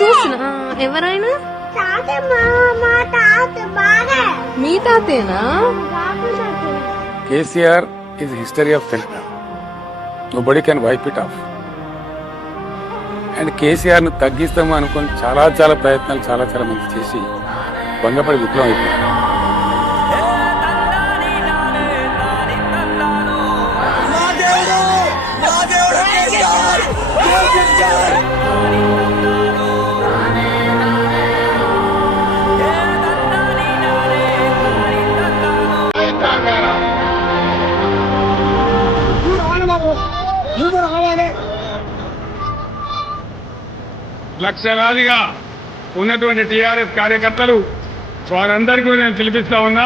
చూసిన ఎవరైనా మీ తాతేనా? KCR is history of Telangana. Nobody can wipe it off. And KCR ను తగ్గిస్తాము అనుకుని చాలా ప్రయత్నాలు చాలా మంది చేసి భంగపడి విప్లవం అయిపోయింది. లక్షలాదిగా ఉన్నటువంటి టీఆర్ఎస్ కార్యకర్తలు వారందరికీ నేను పిలిపిస్తా ఉన్నా.